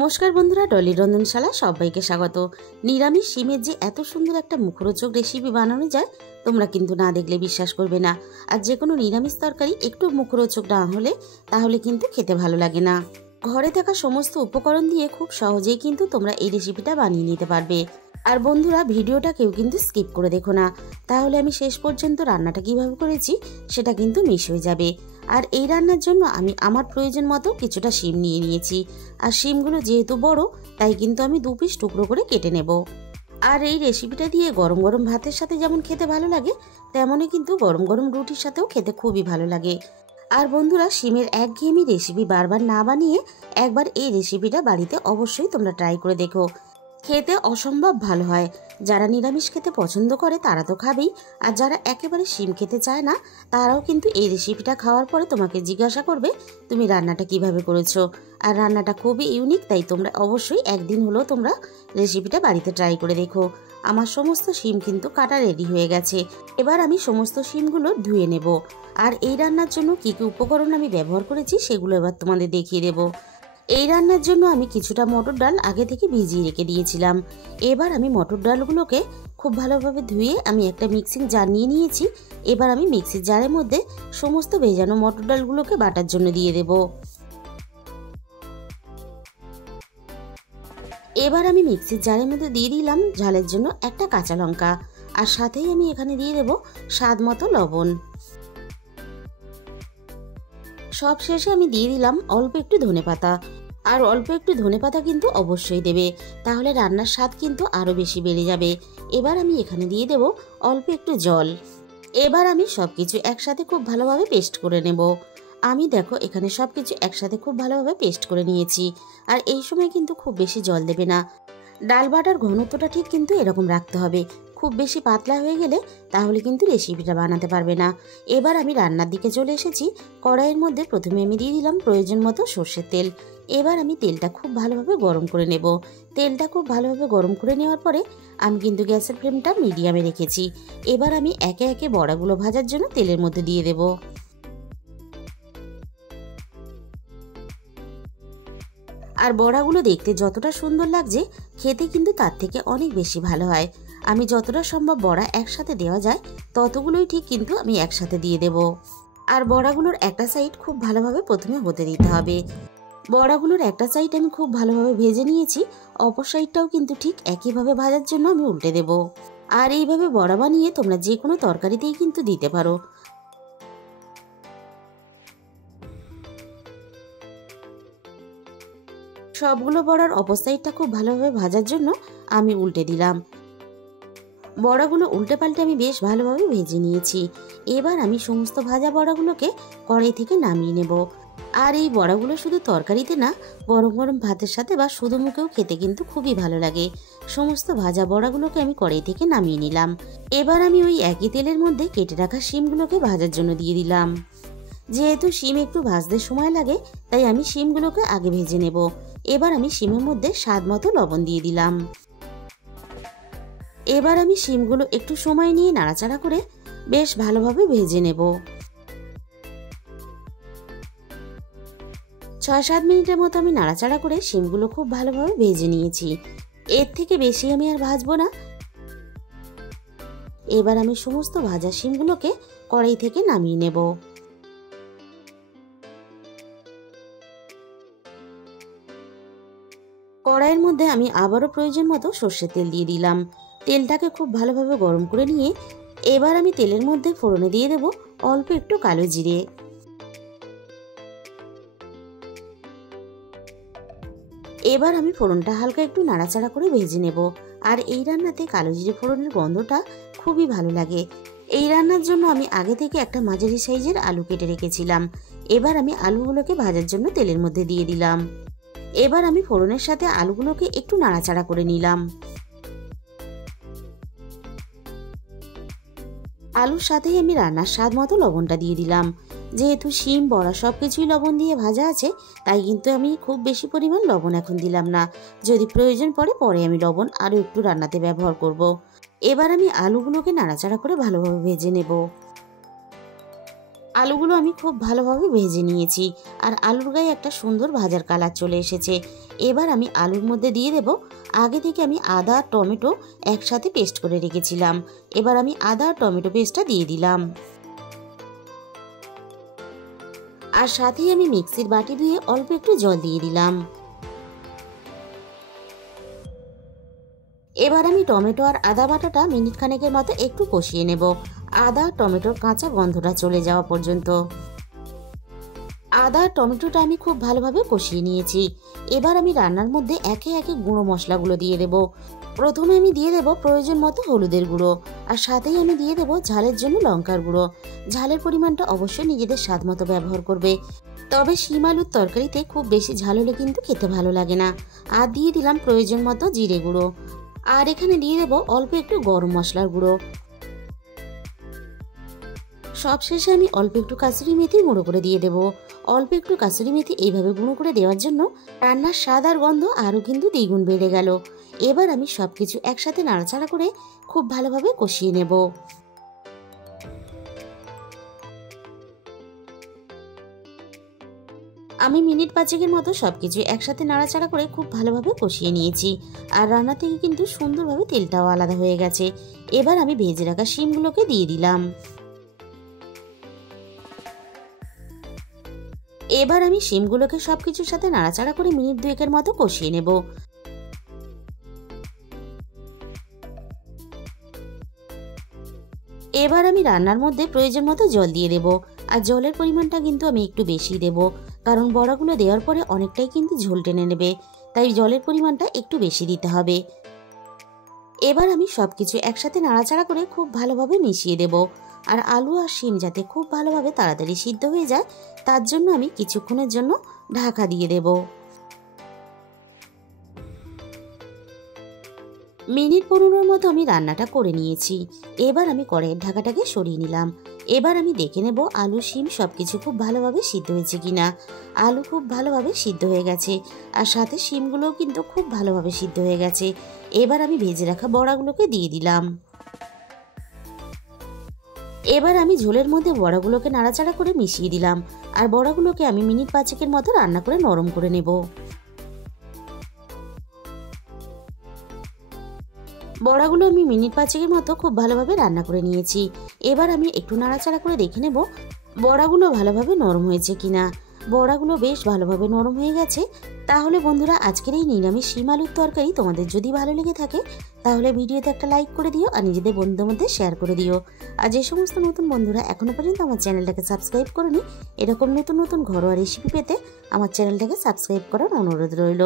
নমস্কার বন্ধুরা, ডলি রন্ধনশালা সবাইকে স্বাগত। নিরামিষ শিমের যে এত সুন্দর একটা মুখরোচক রেসিপি বানানো যায় তোমরা কিন্তু না দেখলে বিশ্বাস করবে না। আর যে কোনো নিরামিষ তরকারি একটু মুখরোচক না হলে তাহলে কিন্তু খেতে ভালো লাগে না। ঘরে থাকা সমস্ত উপকরণ দিয়ে খুব সহজেই কিন্তু তোমরা এই রেসিপিটা বানিয়ে নিতে পারবে। আর বন্ধুরা, ভিডিওটা কেউ কিন্তু স্কিপ করে দেখো না, তাহলে আমি শেষ পর্যন্ত রান্নাটা কিভাবে করেছি সেটা কিন্তু মিস হয়ে যাবে। আর এই রান্নার জন্য আমি আমার প্রয়োজন মতো কিছুটা শিম নিয়ে নিয়েছি। আর শিমগুলো যেহেতু বড়, তাই কিন্তু আমি 2 পিস টুকরো করে কেটে নেব। আর এই রেসিপিটা দিয়ে গরম গরম ভাতের সাথে যেমন খেতে ভালো লাগে, তেমনই কিন্তু গরম গরম রুটির সাথেও খেতে খুবই ভালো লাগে। আর বন্ধুরা, শিমের একঘেয়েমি রেসিপি বারবার না বানিয়ে একবার এই রেসিপিটা বাড়িতে অবশ্যই তোমরা ট্রাই করে দেখো। খেতে অসম্ভব ভালো হয়। যারা নিরামিষ খেতে পছন্দ করে তারা তো খাবেই, আর যারা একেবারে শিম খেতে চায় না তারাও কিন্তু এই রেসিপিটা খাওয়ার পরে তোমাকে জিজ্ঞাসা করবে তুমি রান্নাটা কিভাবে করেছো। আর রান্নাটা খুবই ইউনিক, তাই তোমরা অবশ্যই একদিন হলেও তোমরা রেসিপিটা বাড়িতে ট্রাই করে দেখো। আমার সমস্ত শিম কিন্তু কাটা রেডি হয়ে গেছে। এবার আমি সমস্ত শিমগুলো ধুয়ে নেব। আর এই রান্নার জন্য কী কী উপকরণ আমি ব্যবহার করেছি সেগুলো এবার তোমাদের দেখিয়ে দেবো। এই রান্নার জন্য আমি কিছুটা মটর ডাল আগে থেকে ভিজিয়ে রেখে দিয়েছিলাম। এবার আমি মটর ডালগুলোকে খুব ভালোভাবে ধুয়ে আমি একটা মিক্সিং জার নিয়ে নিয়েছি। এবার আমি মিক্সির জারের মধ্যে সমস্ত ভেজানো মটর ডালগুলোকে বাটার জন্য দিয়ে দেব। এবার আমি মিক্সির জারের মধ্যে দিয়ে দিলাম ঝালের জন্য একটা কাঁচা লঙ্কা, আর সাথেই আমি এখানে দিয়ে দেব স্বাদ মতো লবণ। সব শেষে আমি দিয়ে দিলাম অল্প একটু ধনেপাতা। আর অল্প একটু ধনেপাতা কিন্তু অবশ্যই দেবে, তাহলে রান্নার স্বাদ কিন্তু আরো বেশি বেড়ে যাবে। এবার আমি এখানে দিয়ে দেব অল্প একটু জল। এবার আমি সবকিছু একসাথে খুব ভালোভাবে পেস্ট করে নেব। আমি দেখো এখানে সবকিছু একসাথে খুব ভালোভাবে পেস্ট করে নিয়েছি। আর এই সময় কিন্তু খুব বেশি জল দেবে না। ডাল বাটার ঘনত্বটা ঠিক কিন্তু এরকম রাখতে হবে। খুব বেশি পাতলা হয়ে গেলে তাহলে কিন্তু রেসিপিটা বানাতে পারবে না। এবার আমি রান্নার দিকে চলে এসেছি। কড়াইয়ের মধ্যে প্রথমে আমি দিয়ে দিলাম প্রয়োজন মতো সর্ষের তেল। এবার আমি তেলটা খুব ভালোভাবে গরম করে নেব। তেলটা খুব ভালোভাবে গরম করে নেওয়ার পরে আমি কিন্তু গ্যাসের ফ্লেমটা মিডিয়ামে রেখেছি। এবার আমি একে একে বড়াগুলো ভাজার জন্য তেলের মধ্যে দিয়ে দেব। আর বড়াগুলো দেখতে যতটা সুন্দর লাগছে, খেতে কিন্তু তার থেকে অনেক বেশি ভালো হয়। আমি যতটা সম্ভব বড়া একসাথে দেওয়া যায় ততগুলোই ঠিক কিন্তু আমি একসাথে দিয়ে দেব। আর বড়াগুলোর একটা সাইড খুব ভালোভাবে প্রথমে হতে দিতে হবে। বড়াগুলোর একটা সাইড আমি খুব ভালোভাবে ভেজে নিয়েছি, অপর সাইডটাও কিন্তু ঠিক একইভাবে ভাজার জন্য আমি উল্টে দেব। আর এইভাবে বড়া বানিয়ে তোমরা যে কোনো তরকারিতেই কিন্তু দিতে পারো। সবগুলো বড়ার অপর সাইডটা খুব ভালোভাবে ভাজার জন্য আমি উল্টে দিলাম। বড়াগুলো উল্টে পাল্টে আমি বেশ ভালোভাবে ভেজে নিয়েছি। এবার আমি সমস্ত ভাজা বড়াগুলোকে কড়াই থেকে নামিয়ে নেব। আর এই বড়াগুলো শুধু তরকারিতে না, গরম গরম ভাতের সাথে বা শুধু মুখেও খেতে কিন্তু খুবই ভালো লাগে। সমস্ত ভাজা বড়াগুলোকে আমি কড়াই থেকে নামিয়ে নিলাম। এবার আমি ওই একই তেলের মধ্যে কেটে রাখা শিমগুলোকে ভাজার জন্য দিয়ে দিলাম। যেহেতু শিম একটু ভাজতে সময় লাগে, তাই আমি শিমগুলোকে আগে ভেজে নেব। এবার আমি শিমের মধ্যে স্বাদ মতো লবণ দিয়ে দিলাম। এবার আমি শিমগুলো একটু সময় নিয়ে নাড়াচাড়া করে বেশ ভালোভাবে ভেজে নেব। 6-7 মিনিটের মতো আমি নাড়াচাড়া করে শিমগুলো খুব ভালোভাবে ভেজে নিয়েছি। এর থেকে বেশি আমি আর ভাজবো না। এবার আমি সমস্ত ভাজা শিমগুলোকে কড়াই থেকে নামিয়ে নেব। কড়াইয়ের মধ্যে আমি আবারও প্রয়োজন মতো সর্ষের তেল দিয়ে দিলাম। তেলটাকে খুব ভালোভাবে গরম করে নিয়ে এবার আমি তেলের মধ্যে ফোড়নে দিয়ে দেব অল্প একটু কালো জিরে। এবার আমি ফোড়নটা হালকা একটু নাড়াচাড়া করে ভেজে নেব। আর এই রান্নাতে কালো জিরে ফোড়নের গন্ধটা খুবই ভালো লাগে। এই রান্নার জন্য আমি আগে থেকে একটা মাঝারি সাইজের আলু কেটে রেখেছিলাম। এবার আমি আলুগুলোকে ভাজার জন্য তেলের মধ্যে দিয়ে দিলাম। এবার আমি ফোড়নের সাথে আলুগুলোকে একটু নাড়াচাড়া করে নিলাম। আলুর সাথেই আমি রান্নার স্বাদ মতো লবণটা দিয়ে দিলাম। যেহেতু শিম বড়া সবকিছুই লবণ দিয়ে ভাজা আছে, তাই কিন্তু আমি খুব বেশি পরিমাণ লবণ এখন দিলাম না। যদি প্রয়োজন পড়ে পরে আমি লবণ আরও একটু রান্নাতে ব্যবহার করব। এবার আমি আলুগুলোকে নাড়াচাড়া করে ভালোভাবে ভেজে নেব। আলুগুলো আমি খুব ভালোভাবে ভেজে নিয়েছি আর আলুর গায়ে একটা সুন্দর ভাজার কালার চলে এসেছে। এবার আমি আলুর মধ্যে দিয়ে দেব আগে থেকে আমি আদা আর টমেটো একসাথে পেস্ট করে রেখেছিলাম। এবার আমি আদা আর টমেটো পেস্টটা দিয়ে দিলাম আর সাথেই আমি মিক্সির বাটি ধুয়ে অল্প একটু জল দিয়ে দিলাম। এবার আমি টমেটো আর আদা বাটাটা মিনিট খানেকের মতো একটু কষিয়ে নেব, আদা টমেটোর কাঁচা গন্ধটা চলে যাওয়া পর্যন্ত। আদা আর টমেটোটা আমি খুব ভালোভাবে কষিয়ে নিয়েছি। এবার আমি রান্নার মধ্যে একে একে গুঁড়ো মশলাগুলো দিয়ে দেব। প্রথমে আমি দিয়ে দেব প্রয়োজন মতো হলুদের গুঁড়ো আর সাথেই আমি দিয়ে দেব ঝালের জন্য লঙ্কার গুঁড়ো। ঝালের পরিমাণটা অবশ্যই নিজেদের স্বাদ মতো ব্যবহার করবে, তবে শিম আলুর তরকারিতে খুব বেশি ঝাল হলে কিন্তু খেতে ভালো লাগে না। আর দিয়ে দিলাম প্রয়োজন মতো জিরে গুঁড়ো আর এখানে দিয়ে দেব অল্প একটু গরম মশলার গুঁড়ো। সবশেষে আমি অল্প একটু কাসুরি মেথি গুঁড়ো করে দিয়ে দেব। অল্প একটু কাসুরি মেথি এইভাবে গুঁড়ো করে দেওয়ার জন্য রান্নার স্বাদ আর গন্ধ আরও কিন্তু দ্বিগুণ বেড়ে গেল। এবার আমি সবকিছু একসাথে নাড়াচাড়া করে খুব ভালোভাবে কষিয়ে নেব। আমি মিনিট 5-এর মতো সবকিছু একসাথে নাড়াচাড়া করে খুব ভালোভাবে কষিয়ে নিয়েছি আর রান্না থেকে কিন্তু সুন্দরভাবে তেলটাও আলাদা হয়ে গেছে। এবার আমি ভেজে রাখা শিমগুলোকে দিয়ে দিলাম। এবার আমি শিমগুলোকে সবকিছুর সাথে নাড়াচাড়া করে মিনিট 2-এর মতো কষিয়ে নেব। এবার আমি রান্নার মধ্যে প্রয়োজন মতো জল দিয়ে দেব আর জলের পরিমাণটা কিন্তু আমি একটু বেশি দেব, কারণ বড়াগুলো দেওয়ার পরে অনেকটাই কিন্তু ঝোল টেনে নেবে, তাই জলের পরিমাণটা একটু বেশি দিতে হবে। এবার আমি সবকিছু একসাথে নাড়াচাড়া করে খুব ভালোভাবে মিশিয়ে দেব আর আলু আর শিম যাতে খুব ভালোভাবে তাড়াতাড়ি সিদ্ধ হয়ে যায় তার জন্য আমি কিছুক্ষণের জন্য ঢাকা দিয়ে দেব। মিনিট 15-এর মতো আমি রান্নাটা করে নিয়েছি। এবার আমি কড়াইয়ের ঢাকাটাকে সরিয়ে নিলাম। এবার আমি দেখে নেব আলু শিম সবকিছু খুব ভালোভাবে সিদ্ধ হয়েছে কিনা। আলু খুব ভালোভাবে সিদ্ধ হয়ে গেছে আর সাথে শিমগুলোও কিন্তু খুব ভালোভাবে সিদ্ধ হয়ে গেছে। এবার আমি ভেজে রাখা বড়াগুলোকে দিয়ে দিলাম। এবার আমি ঝোলের মধ্যে বড়াগুলোকে নাড়াচাড়া করে মিশিয়ে দিলাম আর বড়াগুলোকে আমি মিনিট 5-এর মতো রান্না করে নরম করে নেব। বড়াগুলো আমি মিনিট 5-এর মতো খুব ভালোভাবে রান্না করে নিয়েছি। এবার আমি একটু নাড়াচাড়া করে দেখে নেব বড়াগুলো ভালোভাবে নরম হয়েছে কিনা। বড়াগুলো বেশ ভালোভাবে নরম হয়ে গেছে। তাহলে বন্ধুরা, আজকের এই নিরামিষ শিম আলুর তরকারি তোমাদের যদি ভালো লেগে থাকে তাহলে ভিডিওতে একটা লাইক করে দিও আর নিজেদের বন্ধুদের মধ্যে শেয়ার করে দিও। আর যে সমস্ত নতুন বন্ধুরা এখনো পর্যন্ত আমার চ্যানেলটাকে সাবস্ক্রাইব করেনি, এরকম নতুন নতুন ঘরোয়া রেসিপি পেতে আমার চ্যানেলটাকে সাবস্ক্রাইব করার অনুরোধ রইল।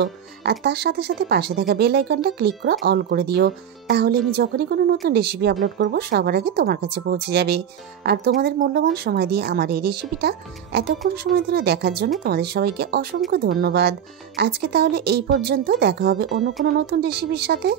আর তার সাথে সাথে পাশে থাকা বেল আইকনটা ক্লিক করে অল করে দিও, তাহলে আমি যখনই কোনো নতুন রেসিপি আপলোড করব সবার আগে তোমার কাছে পৌঁছে যাবে। আর তোমাদের মূল্যবান সময় দিয়ে আমার এই রেসিপিটা এতক্ষণ সময় ধরে দেখার জন্য তোমাদের সবাইকে অসংখ্য ধন্যবাদ। আজকে তাহলে এই পর্যন্ত, দেখা হবে অন্য কোনো নতুন রেসিপির সাথে।